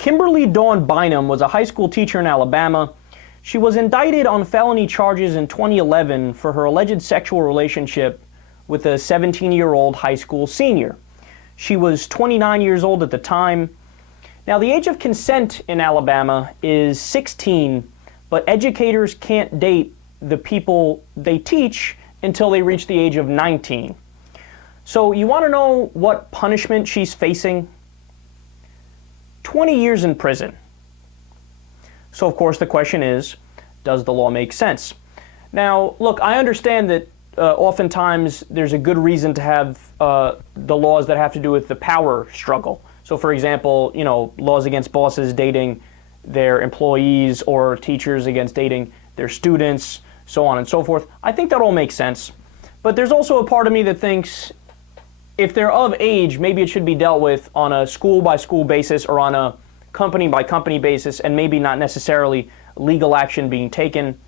Kimberly Dawn Bynum was a high school teacher in Alabama. She was indicted on felony charges in 2011 for her alleged sexual relationship with a 17-year-old high school senior. She was 29 years old at the time. Now, the age of consent in Alabama is 16, but educators can't date the people they teach until they reach the age of 19. So you want to know what punishment she's facing? 20 years in prison. So of course the question is, does the law make sense? Now, look, I understand that oftentimes there's a good reason to have the laws that have to do with the power struggle. So for example, laws against bosses dating their employees or teachers against dating their students, so on and so forth. I think that all makes sense. But there's also a part of me that thinks if they're of age, maybe it should be dealt with on a school-by-school basis or on a company-by-company basis, and maybe not necessarily legal action being taken.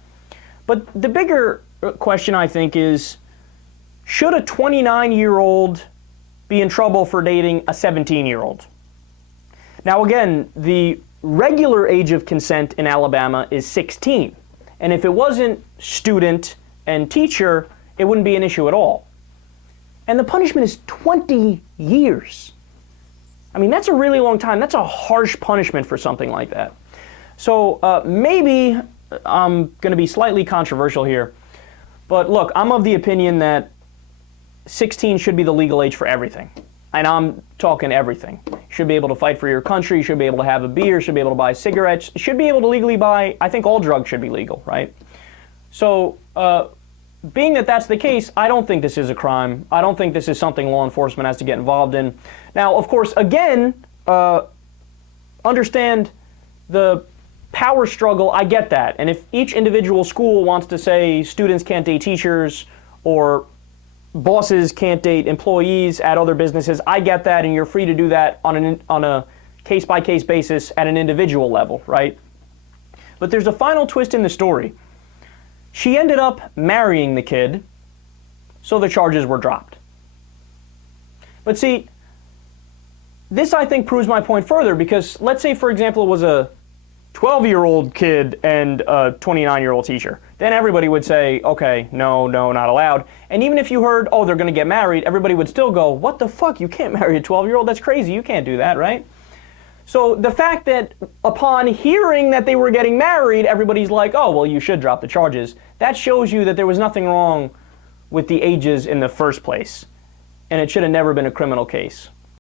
But the bigger question, I think, is should a 29-year-old be in trouble for dating a 17-year-old? Now, again, the regular age of consent in Alabama is 16. And if it wasn't student and teacher, it wouldn't be an issue at all. And the punishment is 20 years. I mean, that's a really long time. That's a harsh punishment for something like that. So maybe I'm going to be slightly controversial here. But look, I'm of the opinion that 16 should be the legal age for everything. And I'm talking everything. You should be able to fight for your country. You should be able to have a beer. You should be able to buy cigarettes. You should be able to legally buy, I think all drugs should be legal, right? So being that that's the case, I don't think this is a crime. I don't think this is something law enforcement has to get involved in. Now, of course, again, understand the power struggle. I get that. And if each individual school wants to say students can't date teachers or bosses can't date employees at other businesses, I get that, and you're free to do that on a case-by-case basis at an individual level, right? But there's a final twist in the story. She ended up marrying the kid, so the charges were dropped. But see, this I think proves my point further, because let's say, for example, it was a 12-year-old kid and a 29-year-old teacher. Then everybody would say, okay, no, not allowed. And even if you heard, oh, they're going to get married, everybody would still go, what the fuck? You can't marry a 12-year-old? That's crazy. You can't do that, right? So the fact that upon hearing that they were getting married, everybody's like, oh, well, you should drop the charges. That shows you that there was nothing wrong with the ages in the first place. And it should have never been a criminal case.